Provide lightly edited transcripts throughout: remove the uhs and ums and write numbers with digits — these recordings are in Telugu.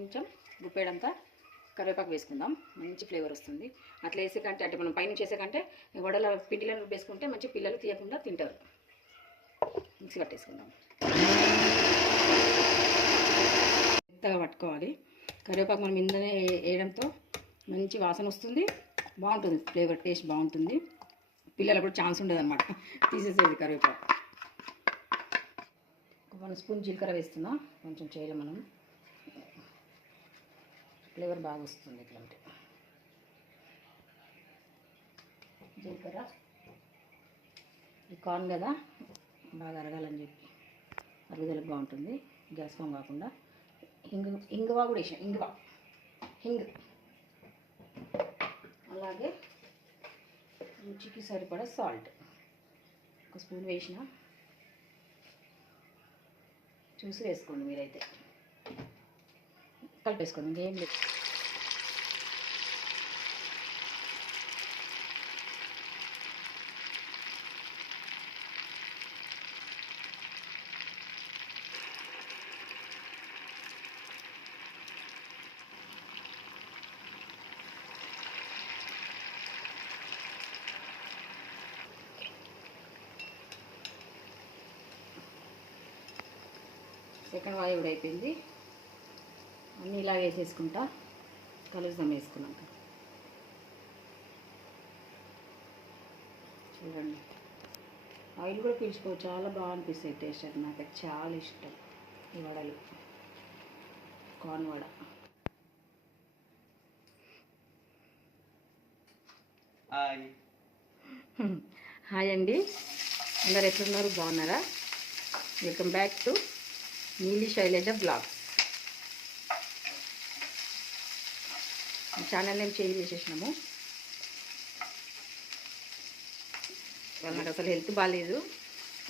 కొంచెం గుప్పేడంతా కరివేపాకు వేసుకుందాం, మంచి ఫ్లేవర్ వస్తుంది. అట్లా వేసే కంటే అంటే మనం పైన చేసే కంటే వడల పిండిలను వేసుకుంటే మంచి పిల్లలు తీయకుండా తింటారు. మిక్సీ పట్టేసుకుందాం. మెత్తగా పట్టుకోవాలి. కరివేపాకు మనం ఇందనే వేయడంతో మంచి వాసన వస్తుంది, బాగుంటుంది, ఫ్లేవర్ టేస్ట్ బాగుంటుంది. పిల్లలకు కూడా ఛాన్స్ ఉండదు అనమాట తీసేసేది. కరివేపాకు 1 స్పూన్ జీలకర్ర వేస్తున్నా, కొంచెం చేయాలి మనం, ఫ్లేవర్ బాగా వస్తుంది. ఇట్లాంటి జీలకర్ర ఈ కార్న్ కదా బాగా అరగాలని చెప్పి అరుగుదలకు బాగుంటుంది, గ్యాస్ ఫామ్ కాకుండా. ఇంగువ కూడా వేసాం, హింగ్. అలాగే రుచికి సరిపడా సాల్ట్ 1 స్పూన్ వేసిన, చూసి వేసుకోండి మీరైతే. కలిపేసుకోండి, ఇంకేం లేదు. సెకండ్ వాయి కూడా అయిపోయింది. అన్నీ ఇలా వేసేసుకుంటా కలుద్దాం వేసుకున్నాక. చూడండి, ఆయిల్ కూడా పీల్చుకో, చాలా బాగా అనిపిస్తాయి టేస్ట్. అది నాకు చాలా ఇష్టం ఈ వడలు, కార్న్ వడ. హాయ్ అండి, అందరు ఎట్లున్నారు, బాగున్నారా? Welcome back to Neeli Shailaja vlogs. Channel name change చేసేసినాము. వాళ్ళు నాకు అసలు హెల్త్ బాగాలేదు,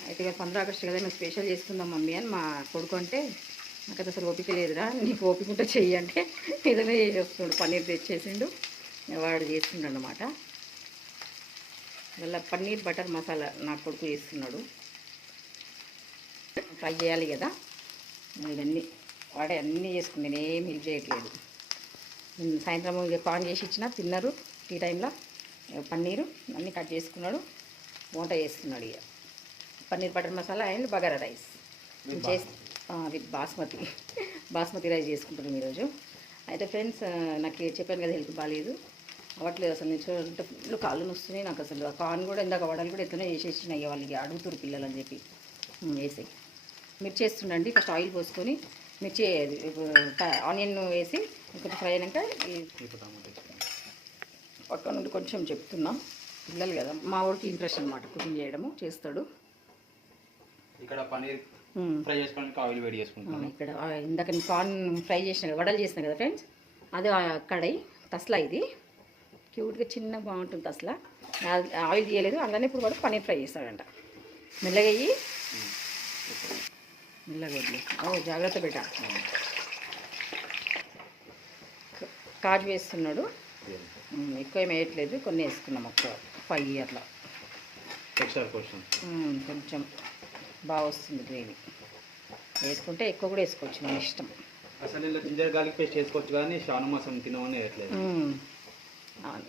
అయితే ఇక 15 ఆగస్టు కదా మేము స్పెషల్ చేసుకుందాం మమ్మీ అని మా కొడుకు అంటే, నాకు అసలు ఓపిక లేదురా, నీకు ఓపిక ఉంటే చెయ్యి అంటే ఏదైనా చేసేస్తున్నాడు. పన్నీర్ తెచ్చేసిండు, వాడు చేస్తుండ అన్నమాట. వాళ్ళ పన్నీర్ బటర్ మసాలా నా కొడుకు చేస్తున్నాడు. ఫ్రై చేయాలి కదా, ఇవన్నీ వాడే అన్నీ చేసుకుని నేనేం హెల్ప్ చేయట్లేదు. సాయంత్రం ఇక పాన్ చేసి ఇచ్చిన, తిన్నారు టీ టైంలో. పన్నీరు అన్నీ కట్ చేసుకున్నాడు, వంట చేస్తున్నాడు. ఇక paneer butter masala and bagara rice with basmati rice చేసుకుంటున్నాం ఈరోజు. అయితే ఫ్రెండ్స్, నాకు చెప్పాను కదా హెల్త్ బాగాలేదు, అవ్వట్లేదు అసలు. నేను చూడంటే ఫుల్ కాళ్ళు వస్తున్నాయి నాకు అసలు. ఆ కార్న్ కూడా ఇందాక వడలు కూడా ఎట్లనే వేసేసినాయి, వాళ్ళకి అడుగుతురు పిల్లలు అని చెప్పి వేసి. మిర్చి వేస్తుండండి, ఫస్ట్ ఆయిల్ పోసుకొని మిర్చి ఆనియన్ వేసి కొంచెం ఫ్రై అయినాక పక్క నుండి కొంచెం చెప్తున్నా, పిల్లలు కదా, మా ఊరికి ఇంట్రెస్ట్ అనమాట కుకింగ్ చేయడము, చేస్తాడు. ఇక్కడ పన్నీర్ ఫ్రై చేసుకోవడానికి ఆయిల్ వేడి చేసుకుంటాను. ఇక్కడ ఇందాక నేను కార్న్ ఫ్రై చేసిన వడలు చేసిన కదా ఫ్రెండ్స్, అదే కడాయి తస్లా. ఇది క్యూట్గా చిన్న బాగుంటుంది తస్లా. ఆయిల్ తీయలేదు, అలానే ఇప్పుడు కూడా పన్నీర్ ఫ్రై చేస్తాడంట. మెల్లగా అయ్యి మెల్లగా వదిలే, జాగ్రత్త పెట్ట. కాజు వేస్తున్నాడు, ఎక్కువ ఏమి వేయట్లేదు, కొన్ని వేసుకున్నాం, ఒక 5 అట్లా. కొంచెం బాగా వస్తుంది గ్రేవీ. వేసుకుంటే ఎక్కువ కూడా వేసుకోవచ్చు, మన ఇష్టం. అసలు ఇలా జింజర్ గార్లిక్ పేస్ట్ వేసుకోవచ్చు, కానీ శ్రావణమాసం తినమని వేయట్లేదు.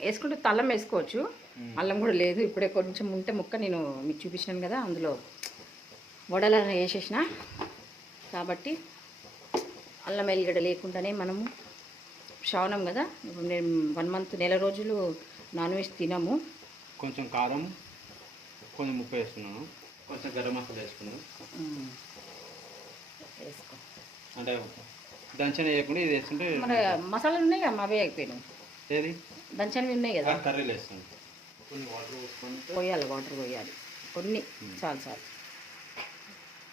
వేసుకుంటే అల్లం వేసుకోవచ్చు, అల్లం కూడా లేదు. ఇప్పుడే కొంచెం ఉంటే ముక్క నేను మీకు చూపించాను కదా, అందులో వడల వేసేసిన కాబట్టి అల్లం ఎల్లిగడ్డ లేకుండానే మనము శ్రావణం కదా, ఇప్పుడు నేను 1 మంత్ నెల రోజులు నాన్ వెజ్ తినము. కొంచెం కారం, కొంచెం ఉప్పు వేస్తున్నాను, కొంచెం గరం మసాలా వేసుకున్నాను. వేసుకో అంటే దంచన వేయకుండా ఇది వేస్తుంటే మన మసాలాలు ఉన్నాయి కదా, అవే అయిపోయినాయి. ఏది దంచనివి ఉన్నాయి కదా, కర్రీలు వేస్తాను. కొన్ని వాటర్ పోయాలి, వాటర్ పోయాలి కొన్ని, చాలు.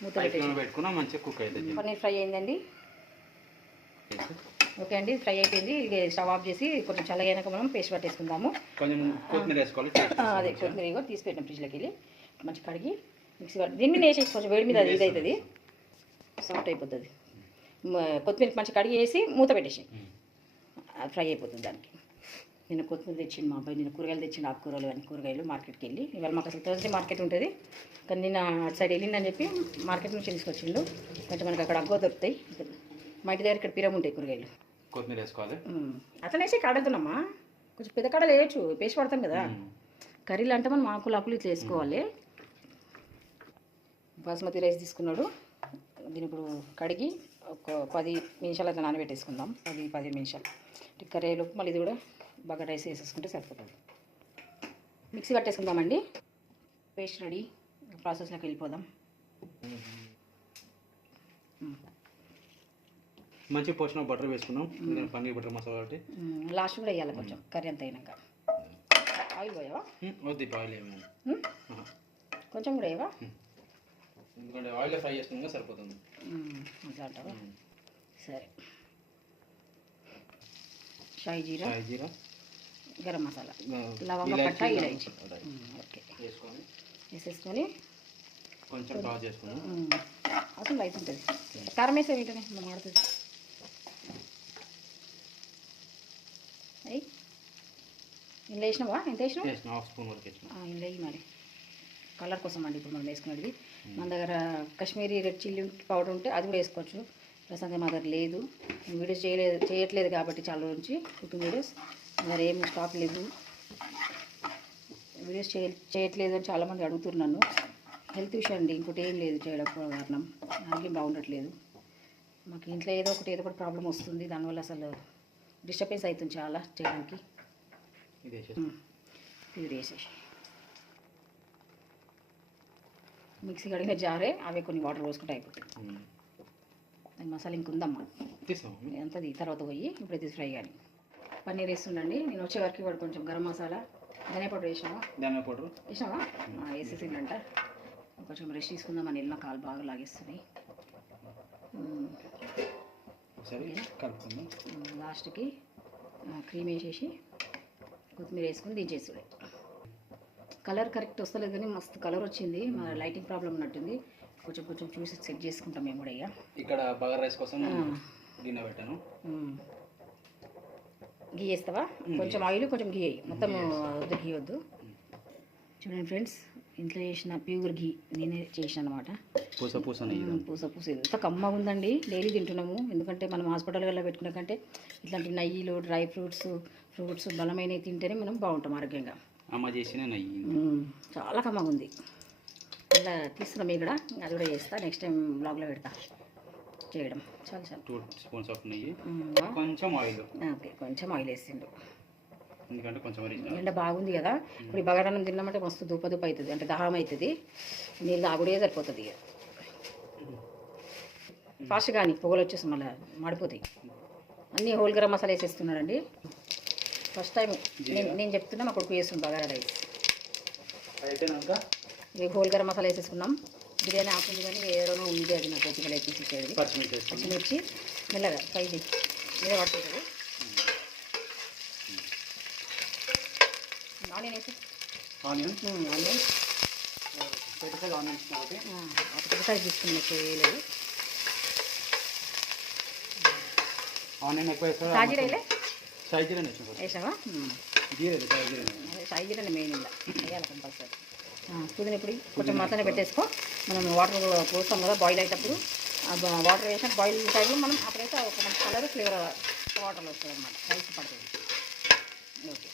మూత పెట్టుకున్నా మంచిగా కుక్ అవుతుంది. పన్నీర్ ఫ్రై అయిందండి. ఓకే అండి, ఫ్రై అయిపోయింది. ఇక స్టవ్ ఆఫ్ చేసి కొంచెం చల్లగైనాక మనం పేస్ట్ పట్టేసుకుందాము. కొంచెం కొత్తిమీర వేసుకోవాలి. అదే కొత్తిమీర కూడా తీసి పెట్టిన ఫ్రిడ్జ్లోకి వెళ్ళి మంచి కడిగి మిక్సీ పట్టి దీన్ని మీద వేసేసి కొంచెం వేడి మీద అది ఇది అవుతుంది, సాఫ్ట్ అయిపోతుంది. కొత్తిమీర మంచి కడిగి వేసి మూత పెట్టేసి ఫ్రై అయిపోతుంది దానికి. నిన్న కొత్తిమీర తెచ్చిండు మా అబ్బాయి, నిన్న కూరగాయలు తెచ్చిండు, ఆకుకూరలు అన్ని కూరగాయలు మార్కెట్కి వెళ్ళి. ఇవాళ మాకు అసలు థర్స్డే మార్కెట్ ఉంటుంది, కానీ నిన్న అటు సైడ్ వెళ్ళిందని చెప్పి మార్కెట్ నుంచి తీసుకొచ్చిండు. కొంచెం మనకి అక్కడ అగ్గో దొరుకుతాయి, మా ఇంటి దగ్గర ఇక్కడ పిరం ఉంటాయి కూరగాయలు. కొత్తిమీర వేసుకోవాలి. అట్లనే వేసి కాడవుతున్నామ్మా, కొంచెం పెద్ద కాడలు వేయచ్చు, పేస్ట్ పడతాం కదా. కర్రీలు అంటే మనం ఆకులు ఇట్లా వేసుకోవాలి. బాస్మతి రైస్ తీసుకున్నాడు, దీని ఇప్పుడు కడిగి ఒక 10 నిమిషాలు అట్లా నానబెట్టేసుకుందాం. 10 నిమిషాలు కర్రీలోపు మళ్ళీ ఇది కూడా బాగా రైస్ వేసేసుకుంటే సరిపోతుంది. మిక్సీ కట్టేసుకుందామండి. Paste ready. ప్రాసెస్లోకి వెళ్ళిపోదాం. మంచి పోషన్ బటర్ వేసుకున్నాం, పన్నీర్ బటర్ మసాలా ఒకటి లాస్ట్ కూడా వేయాలి కొంచెం కర్రీ అంతా అయినాక. ఆయిల్ పోయావా? వద్దు ఆయిల్ ఏమైనా కొంచెం కూడా వేయవా? ఎందుకంటే ఆయిల్ ఫ్రై చేసుకున్నా సరిపోతుంది. అట్లా అంటావా? సరే. షాయి జీరా, గరం మసాలా, లవంగ పట్ట, ఇలాచి ఓకే వేసేసుకొని కొంచెం టాస్ చేసుకున్నాం. అసలు లైట్ ఉంటుంది. కారం వేసే ఏంటనే మాడుతుంది. అయ్యి ఇందులో వేసినావా? ఎంత వేసినావు? 1/2 స్పూన్ వరకు వేసినా. ఇందులో వేయి మరి, కలర్ కోసం అండి. ఇప్పుడు మనం వేసుకునేది మన దగ్గర కాశ్మీరీ రెడ్ చిల్లీ పౌడర్ ఉంటే అది కూడా వేసుకోవచ్చు. ప్రస్తుతం మా దగ్గర లేదు. వీడియోస్ చేయట్లేదు కాబట్టి చాలా రోజు నుంచి కుకింగ్ వీడియోస్ మరి ఏం స్టాక్ లేదు. వీడియోస్ చేయట్లేదు అని చాలామంది అడుగుతున్నాను. హెల్త్ ఇష్యూ అండి, ఇంకోటి ఏం లేదు. చేయడం కారణం ఆరోగ్యం బాగుండట్లేదు. మాకు ఇంట్లో ఏదో ఒకటి ప్రాబ్లం వస్తుంది. దానివల్ల అసలు డిస్టర్బెన్స్ అవుతుంది చాలా చేయడానికి. ఇది వేసేసి మిక్సీ కడిగిన జారే అవి కొన్ని వాటర్ పోసుకుంటే అయిపోతుంది. దాని మసాలా ఇంకుందమ్మా, ఎంతది తర్వాత పోయి ఇప్పుడైతే ఫ్రై కానీ. పన్నీర్ వేస్తుండండి. నేను వచ్చే వరకు వాడు కొంచెం గరం మసాలా, ధనియా పౌడర్ వేసినావా? ధనియా పౌడర్ వేసినావా? వేసేసిందంట. కొంచెం రెస్ట్ తీసుకుందాం. మన వెళ్ళిన కాలు బాగా లాగేస్తుంది. లాస్ట్కి క్రీమ్ వేసేసి కొత్తిమీర వేసుకొని దించేసుడే. కలర్ కరెక్ట్ వస్తలేదు కానీ మస్తు కలర్ వచ్చింది. మన లైటింగ్ ప్రాబ్లం ఉన్నట్టుంది. కొంచెం చూసి సెట్ చేసుకుంటాం మేము కూడా. ఇక్కడ బగారా రైస్ కోసం గిన్నె పెట్టాను. గీ వేస్తావా? కొంచెం ఆయిల్ కొంచెం గీ వేయి, మొత్తం వద్దు, గీ వద్దు. చూడండి ఫ్రెండ్స్, ఇంట్లో చేసిన ప్యూర్ గీ నేనే చేసిన అనమాట. పూస ఎంత కమ్మగా ఉందండి. డైలీ తింటున్నాము. ఎందుకంటే మనం హాస్పిటల్లో పెట్టుకునే కంటే ఇట్లాంటి నెయ్యిలు, డ్రై ఫ్రూట్స్ బలమైనవి తింటేనే మనం బాగుంటాం ఆరోగ్యంగా. అమ్మ చేసిన నెయ్యి చాలా కమ్మగా ఉంది. ఇలా తీస్తున్నాం ఇక్కడ, అది కూడా చేస్తా. నెక్స్ట్ టైం బ్లాగ్లో పెడతా చేయడం. చాలా 2 స్పూన్స్ ఆఫ్ నెయ్యి, కొంచెం ఆయిల్. ఓకే, కొంచెం ఆయిల్ వేసిండు ఎందుకంటే కొంచెం ఎండ బాగుంది కదా. ఇప్పుడు ఈ బగారాన్నం తిన్నామంటే మస్తు దూప అవుతుంది, అంటే దాహం అవుతుంది. నీళ్ళు తాగుడే సరిపోతుంది. ఇక ఫాస్ట్ కానీ పొగలు వచ్చేసి మళ్ళీ మాడిపోతాయి. అన్నీ హోల్ గరం మసాలా వేసేస్తున్నాడండి. ఫస్ట్ టైం నేను చెప్తున్నా, మా కొడుకు వేస్తుంది బగారా రైస్. ఇవి హోల్ గరం మసాలా వేసేసుకున్నాం. బిర్యానీ ఆకుంది కానీ ఏదైనా ఉంది, అది నాకు ఓపిక లేదు తీసేది. పచ్చిమిర్చి మెల్లగా ఫ్రై చేసి మీద పడుతుంది. ఆనియన్ వేసి ఒకసారి తీసుకుని వేయలేదు. ఆనియన్ ఎక్కువ సాజీరైలే వేసావా? సాజీరైనా మెయిన్ ఇలా వేయాలి కంపల్సరీ. పుదీనా ఇప్పుడు కొంచెం మసాలా పెట్టేసుకో. మనం వాటర్ పోస్తాం కదా బాయిల్ అయ్యేటప్పుడు, వాటర్ వేసిన బాయిల్ టైంలో మనం అప్పుడైతే ఒక మంచి కలర్ ఫ్లేవర్ వాటర్లో వస్తుంది అనమాట. రైస్ పడుతుంది. ఓకే,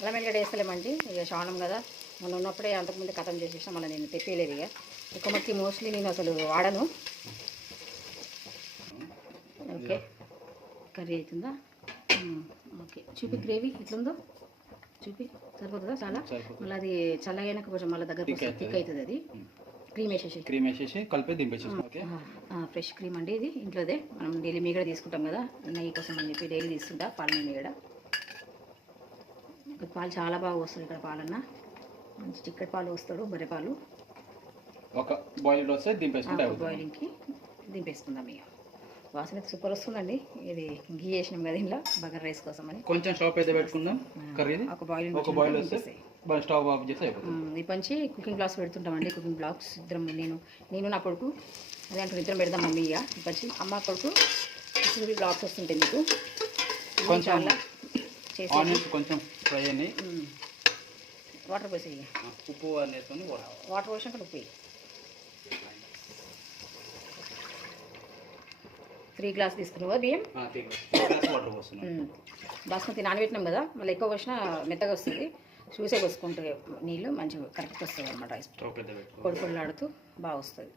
అలా మెల్లిగడ్డ వేస్తలేమండి. ఇక శ్రావణం కదా, మనం ఉన్నప్పుడే అంతకుముందు కథం చేసేసాం. మళ్ళీ నేను తెప్పేయలేదు. ఇక ఎక్కువ మట్టి మోస్ట్లీ నేను అసలు వాడను. ఓకే, కర్రీ అవుతుందా? ఓకే, చూపి గ్రేవీ ఎట్లుందో చూపి. సరిపోతుందా? చాలా మళ్ళీ అది చల్లగైనాక కొంచెం మళ్ళీ దగ్గర థిక్ అవుతుంది. అది క్రీమ్ వేసేసి కలిపి దింపేసి. ఫ్రెష్ క్రీమ్ అండి ఇది, ఇంట్లోదే. మనం డైలీ మీగడ తీసుకుంటాం కదా, నెయ్యి కోసం అని చెప్పి డైలీ తీసుకుంటా పాలు మీగడ. పాలు చాలా బాగా వస్తుంది ఇక్కడ. పాలన్న మంచి చిక్కటి పాలు వస్తాడు, బర్రె పాలు. ఒక బాయిల్డ్ వస్తే బాయిలింగ్కి దింపేసుకుందాం. ఇక వాసన సూపర్ వస్తుందండి. ఇది గీ వేసినాం కదా ఇంట్లో బగారా రైస్ కోసం అని. కొంచెం స్టవ్ అయితే పెట్టుకుందాం. కర్రీ ఒక బాయిల్ వస్తే స్టవ్ ఆఫ్ చేస్తే అయిపోతుంది. ఈ పంచి కుకింగ్ బ్లాగ్స్ పెడుతుంటామండి. కుకింగ్ బ్లాగ్స్ ఇద్దరం, నేను నా కొడుకు అదే అంటే ఇద్దరం పెడదాం. మమ్మీ ఇక ఈ పంచి అమ్మ కొడుకు కుకింగ్ బ్లాగ్స్ వస్తుంటాయి మీకు. కొంచెం ఆనియన్స్ కొంచెం ఫ్రై అని వాటర్ పోసి ఉప్పు వేసుకొని వాటర్ పోసినాక ఉప్పు 3 గ్లాస్ తీసుకున్నావా బియ్యం? వాటర్ పోస్తున్నాను. బాస్మతి నానబెట్టినాం కదా, మళ్ళీ ఎక్కువ పోసినా మెత్తగా వస్తుంది. చూసే పోసుకుంటే నీళ్ళు మంచిగా కరెక్ట్ వస్తుంది అనమాట. పొడి పొడిలాడుతూ బాగా వస్తుంది.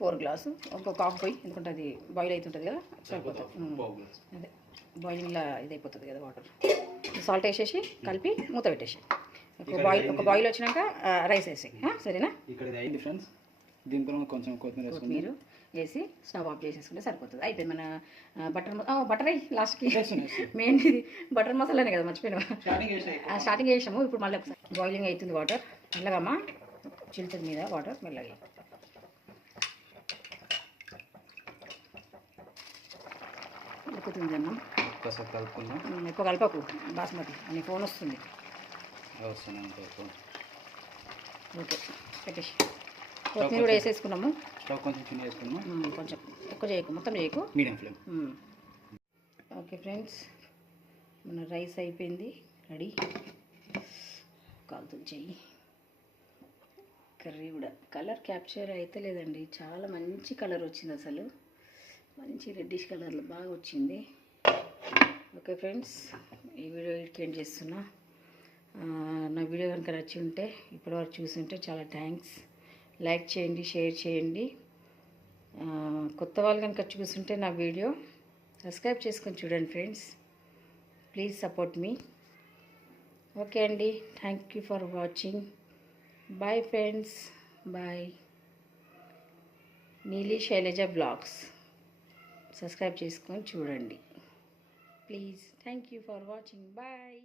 4 గ్లాసు ఇంకొక హాఫ్ పోయి, ఎందుకంటే అది బాయిల్ అవుతుంటుంది కదా, సరిపోతుంది. అదే బాయిలింగ్లా ఇది అయిపోతుంది కదా వాటర్. సాల్ట్ వేసేసి కలిపి మూత పెట్టేసి ఒక బాయిల్ వచ్చినాక రైస్ వేసి, సరేనా? ఇక్కడ అయింది ఫ్రెండ్స్. దీనిపైన కొంచెం కొత్తిమీర వేసి స్టవ్ ఆఫ్ చేసేసుకుంటే సరిపోతుంది. అయిపోయింది. మన బటర్ అయ్యి లాస్ట్కి మెయిన్ ఇది బటర్ మసాలానే కదా, మర్చిపోయినా. స్టార్టింగ్ వేసాము. ఇప్పుడు మళ్ళీ ఒకసారి బాయిలింగ్ అవుతుంది వాటర్. మెల్లగమ్మా చిల్లుతుంది మీద వాటర్, మెల్లగా ఉడుకుతుంది అన్నం. ఒక్కసారి కలుపుకుందాం. ఎక్కువ కలపకు, బాస్మతి అని ఫోన్ వస్తుంది. ఓకే, పెట్టేసి కొత్తిమీర కూడా వేసేసుకున్నాము. స్టవ్ కొంచెం చిన్న వేసుకున్నాము. కొంచెం ఎక్కువ చేయకు, మొత్తం చేయకు, మీడియం ఫ్లేమ్. ఓకే ఫ్రెండ్స్, మన రైస్ అయిపోయింది, రెడీ. కాలుతుంది చెయ్యి. కర్రీ కూడా కలర్ క్యాప్చర్ అయితే లేదండి, చాలా మంచి కలర్ వచ్చింది. అసలు మంచి రెడ్డిష్ కలర్లో బాగా వచ్చింది. ఓకే ఫ్రెండ్స్, ఈ వీడియో ఎండ్ చేస్తున్నా. నా వీడియో కనుక నచ్చి ఉంటే, ఇప్పటివరకు చూసి చాలా థ్యాంక్స్. లైక్ చేయండి, షేర్ చేయండి. కొత్త వాళ్ళు కనుక చూస్తుంటే నా వీడియో సబ్స్క్రైబ్ చేసుకొని చూడండి friends. Please support me. Okay అండి, thank you for watching. Bye friends, bye. Neeli Shailaja vlogs subscribe చేసుకొని చూడండి please. Thank you for watching. Bye.